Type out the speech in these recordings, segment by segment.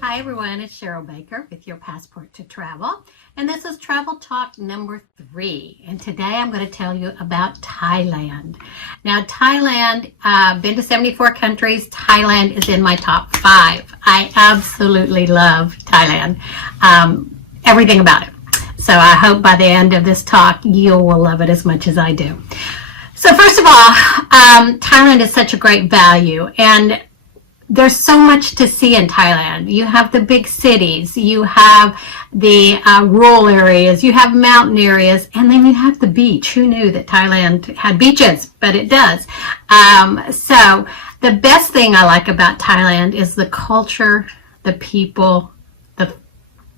Hi everyone, it's Sheryl Baker with your Passport to Travel, and this is Travel Talk number 3, and today I'm going to tell you about Thailand. Now Thailand, been to 74 countries. Thailand is in my top 5. I absolutely love Thailand, everything about it. So I hope by the end of this talk you will love it as much as I do. So first of all, Thailand is such a great value, and there's so much to see in Thailand. You have the big cities, you have the rural areas, you have mountain areas, and then you have the beach. Who knew that Thailand had beaches? But it does. So the best thing I like about Thailand is the culture, the people, the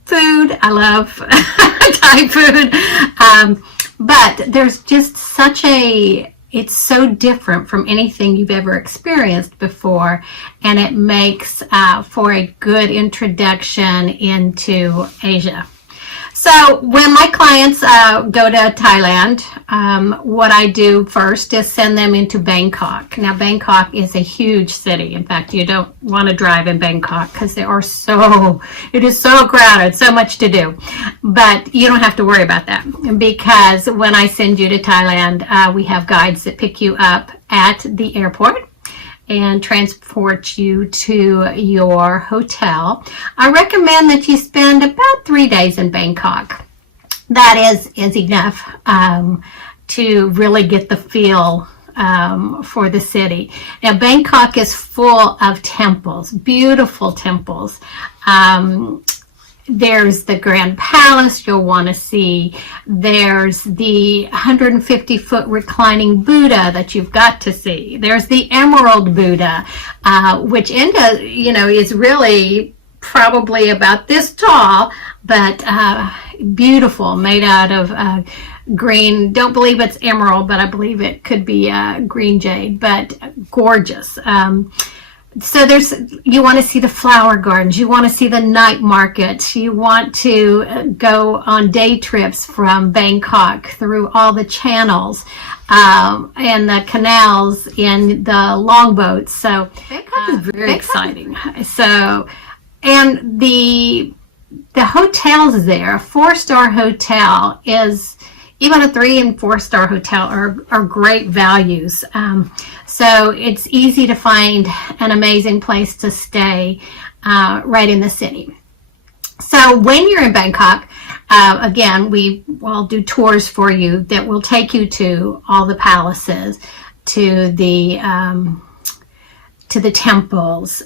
food. I love Thai food. But there's just it's so different from anything you've ever experienced before, and it makes for a good introduction into Asia. So when my clients go to Thailand, what I do first is send them into Bangkok. Now Bangkok is a huge city. In fact, you don't want to drive in Bangkok because it is so crowded, so much to do. But you don't have to worry about that, because when I send you to Thailand, we have guides that pick you up at the airport and transport you to your hotel. I recommend that you spend about 3 days in Bangkok. That is enough to really get the feel for the city. Now Bangkok is full of temples, beautiful temples. There's the Grand Palace you'll want to see. There's the 150-foot reclining Buddha that you've got to see. There's the Emerald Buddha, which is really probably about this tall, but beautiful, made out of green. Don't believe it's emerald, but I believe it could be green jade, but gorgeous. So you want to see the flower gardens, you want to see the night markets, you want to go on day trips from Bangkok through all the channels and the canals in the longboats. So Bangkok is very exciting. So, and the hotels there, a 4-star hotel is, even a 3- and 4-star hotel are great values. So it's easy to find an amazing place to stay right in the city. So when you're in Bangkok, again, we will do tours for you that will take you to all the palaces, to the temples.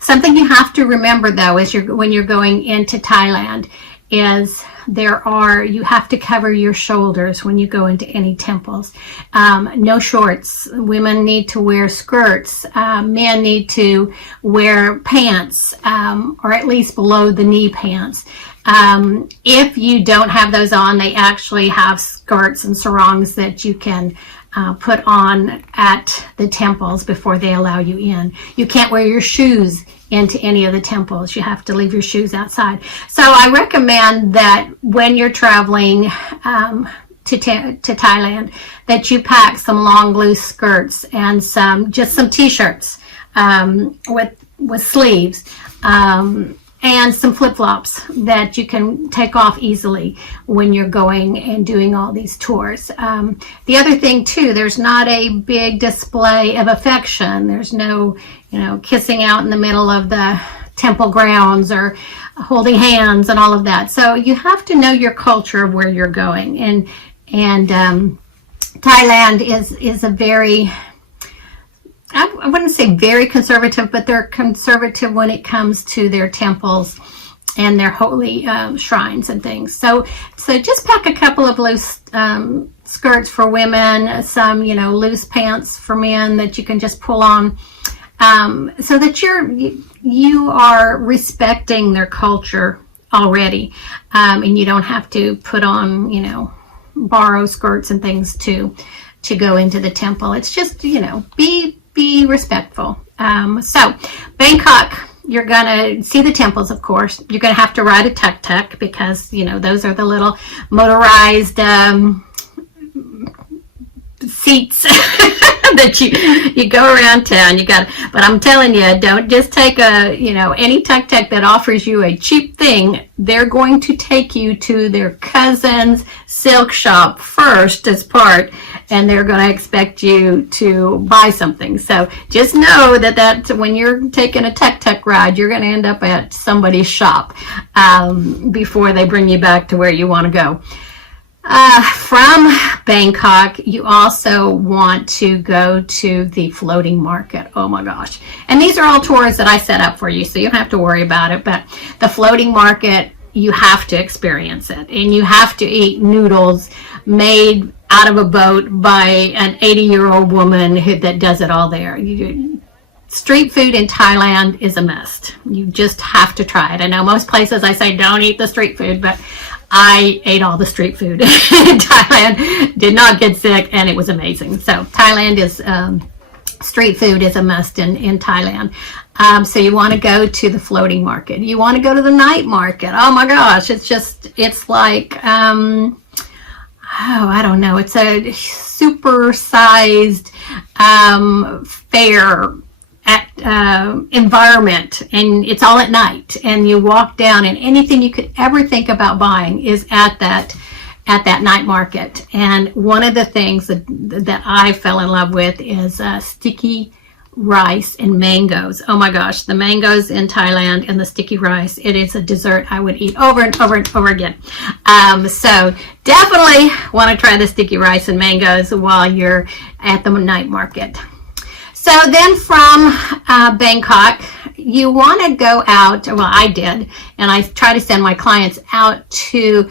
Something you have to remember, though, when you're going into Thailand is you have to cover your shoulders when you go into any temples. No shorts. Women need to wear skirts. Men need to wear pants, or at least below the knee pants. If you don't have those on, they actually have skirts and sarongs that you can put on at the temples before they allow you in. You can't wear your shoes into any of the temples. You have to leave your shoes outside. So I recommend that when you're traveling to Thailand, that you pack some long loose skirts and some t-shirts with sleeves, and some flip-flops that you can take off easily when you're going and doing all these tours. The other thing too, there's not a big display of affection. There's no kissing out in the middle of the temple grounds or holding hands and all of that. So you have to know your culture of where you're going. And Thailand is a very, I wouldn't say very conservative, but they're conservative when it comes to their temples and their holy shrines and things. So just pack a couple of loose skirts for women, some loose pants for men that you can just pull on, so that you are respecting their culture already, and you don't have to put on borrow skirts and things to go into the temple. It's just be respectful. So Bangkok, you're gonna see the temples, of course. You're gonna have to ride a tuk-tuk because, you know, those are the little motorized seats that you go around town. But I'm telling you, don't just take any tuk-tuk that offers you a cheap thing. They're going to take you to their cousin's silk shop first as part, and they're going to expect you to buy something. So just know that when you're taking a tuk-tuk ride, you're going to end up at somebody's shop before they bring you back to where you want to go. From Bangkok, you also want to go to the floating market. Oh my gosh. And these are all tours that I set up for you, so you don't have to worry about it. But the floating market, you have to experience it. And you have to eat noodles made out of a boat by an 80-year-old woman that does it all there. Street food in Thailand is a must. You just have to try it. I know most places I say don't eat the street food, but I ate all the street food in Thailand, did not get sick, and it was amazing. So Thailand is, street food is a must in Thailand. So you want to go to the floating market. You want to go to the night market. Oh my gosh, it's like, I don't know. It's a super sized fair environment, and it's all at night, and you walk down, and anything you could ever think about buying is at that night market. And one of the things that I fell in love with is sticky rice and mangoes. Oh my gosh, the mangoes in Thailand and the sticky rice, it is a dessert I would eat over and over and over again. So definitely want to try the sticky rice and mangoes while you're at the night market. So then from Bangkok, you want to go out, well, I did, and I try to send my clients out to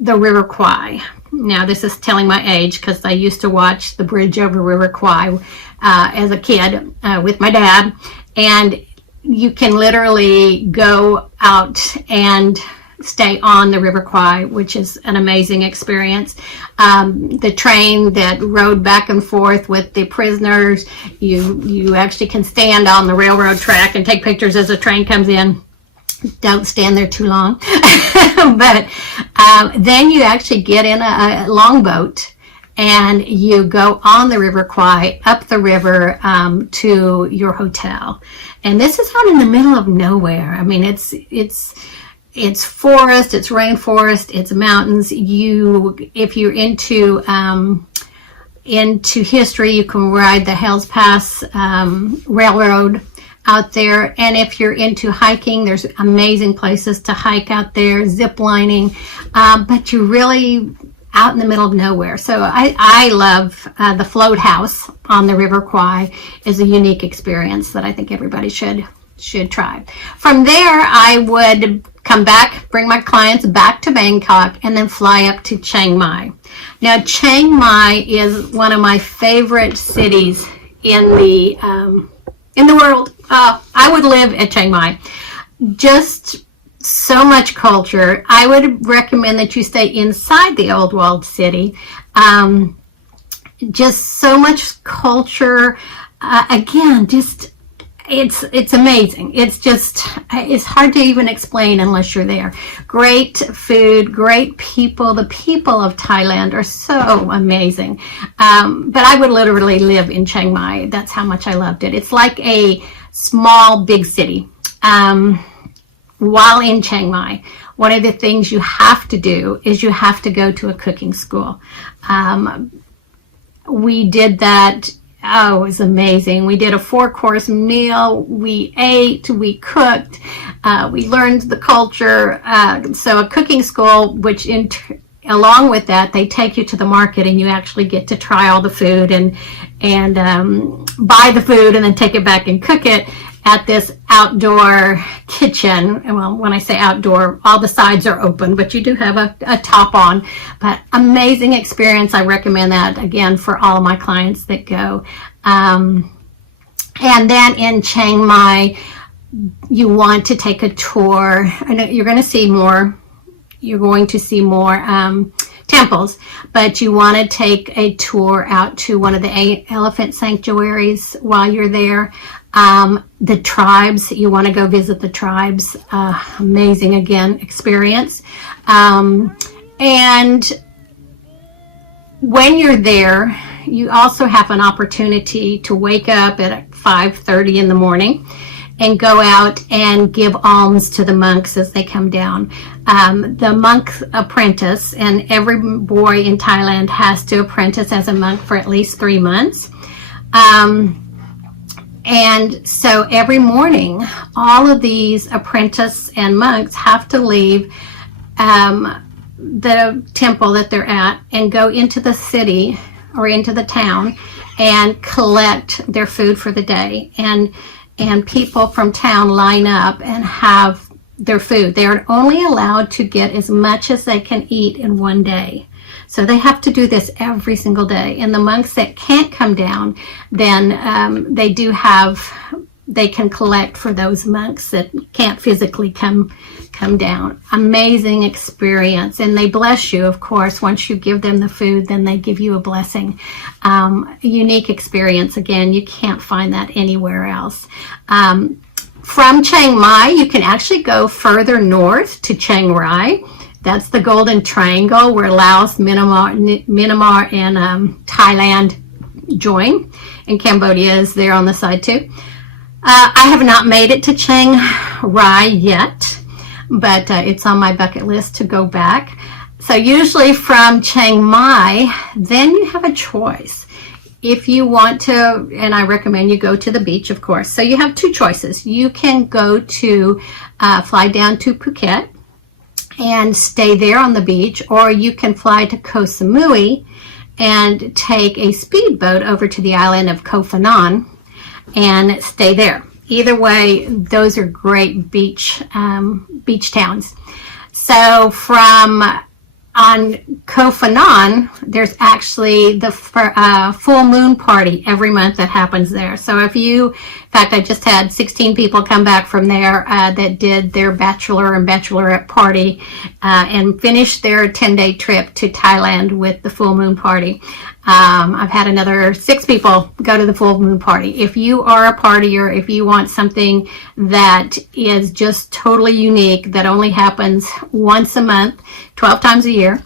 the River Kwai. Now, this is telling my age because I used to watch the bridge over River Kwai as a kid with my dad, and you can literally go out and stay on the River Kwai, which is an amazing experience. The train that rode back and forth with the prisoners, you actually can stand on the railroad track and take pictures as the train comes in. Don't stand there too long. But then you actually get in a longboat and you go on the River Kwai up the river to your hotel. And this is out in the middle of nowhere. I mean, it's forest, it's rainforest, it's mountains. If you're into history, you can ride the Hells Pass railroad out there. And if you're into hiking, there's amazing places to hike out there, zip lining, but you're really out in the middle of nowhere. So I love the float house on the River Kwai. Is a unique experience that I think everybody should try. From there, I would come back, bring my clients back to Bangkok, and then fly up to Chiang Mai. Now, Chiang Mai is one of my favorite cities in the world. I would live at Chiang Mai. Just so much culture. I would recommend that you stay inside the old walled city. Just so much culture. Again, just it's amazing. It's hard to even explain unless you're there. Great food, great people. The people of Thailand are so amazing. But I would literally live in Chiang Mai. That's how much I loved it. It's like a small, big city. While in Chiang Mai, one of the things you have to do is you have to go to a cooking school. We did that. Oh, it was amazing. We did a 4-course meal. We ate, we cooked, we learned the culture. So a cooking school, which along with that, they take you to the market and you actually get to try all the food and buy the food and then take it back and cook it at this outdoor kitchen. Well, when I say outdoor, all the sides are open, but you do have a top on. But amazing experience. I recommend that, again, for all of my clients that go. And then in Chiang Mai, you want to take a tour. I know you're going to see more. You're going to see more temples temples, but you want to take a tour out to one of the elephant sanctuaries while you're there. The tribes, you want to go visit the tribes. Amazing, again, experience. And when you're there, you also have an opportunity to wake up at 5:30 in the morning and go out and give alms to the monks as they come down. The monk apprentice, and every boy in Thailand has to apprentice as a monk for at least 3 months. And so every morning, all of these apprentices and monks have to leave the temple that they're at and go into the city or into the town and collect their food for the day. And people from town line up and have their food. They're only allowed to get as much as they can eat in one day. So they have to do this every single day. And the monks that can't come down, then they can collect for those monks that can't physically come down. Amazing experience. And they bless you, of course. Once you give them the food, then they give you a blessing. Unique experience. Again, you can't find that anywhere else. From Chiang Mai, you can actually go further north to Chiang Rai. That's the Golden Triangle where Laos, Myanmar, and Thailand join. And Cambodia is there on the side too. I have not made it to Chiang Rai yet, but it's on my bucket list to go back. So usually from Chiang Mai, then you have a choice. If you want to, and I recommend you go to the beach, of course. So you have two choices. You can go to, fly down to Phuket and stay there on the beach, or you can fly to Koh Samui and take a speedboat over to the island of Koh Phangan and stay there. Either way, those are great beach towns. So on Koh Phangan, there's actually the full moon party every month that happens there. So in fact, I just had 16 people come back from there that did their bachelor and bachelorette party and finished their 10-day trip to Thailand with the full moon party. I've had another 6 people go to the full moon party. If you are a partier, if you want something that is just totally unique, that only happens once a month, 12 times a year,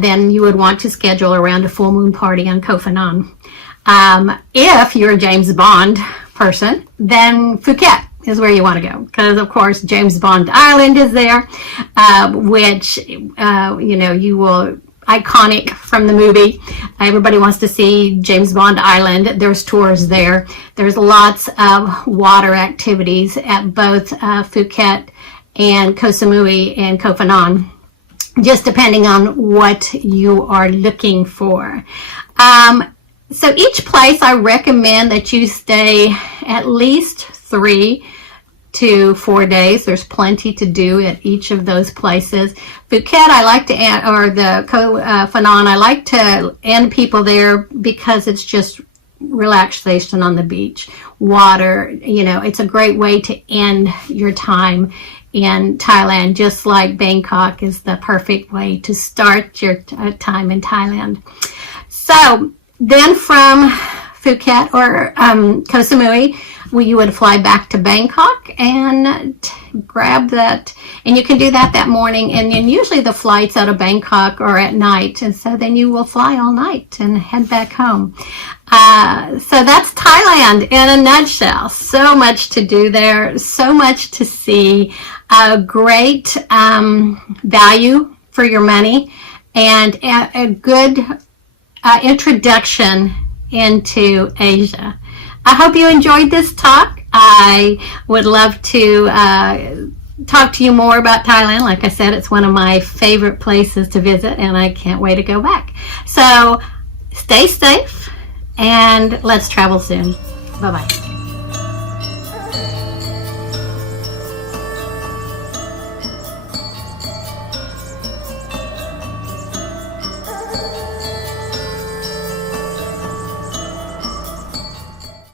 then you would want to schedule around a full moon party on Koh Phangan. If you're a James Bond person, then Phuket is where you want to go, because of course James Bond Island is there, which you will iconic from the movie. Everybody wants to see James Bond Island. There's tours there. There's lots of water activities at both Phuket and Koh Samui and Koh Phangan, just depending on what you are looking for. So each place, I recommend that you stay at least 3 to 4 days. There's plenty to do at each of those places. Phuket, I like to end, or the Koh Phangan, I like to end people there because it's just relaxation on the beach. Water, it's a great way to end your time in Thailand, just like Bangkok is the perfect way to start your time in Thailand. So then from Phuket or Koh Samui, you would fly back to Bangkok and grab that, and you can do that morning, and then usually the flights out of Bangkok are at night, and so then you will fly all night and head back home. So that's Thailand in a nutshell. So much to do there, so much to see, a great value for your money, and a good introduction into Asia. I hope you enjoyed this talk. I would love to talk to you more about Thailand. Like I said, it's one of my favorite places to visit, and I can't wait to go back. So stay safe, and let's travel soon. Bye-bye.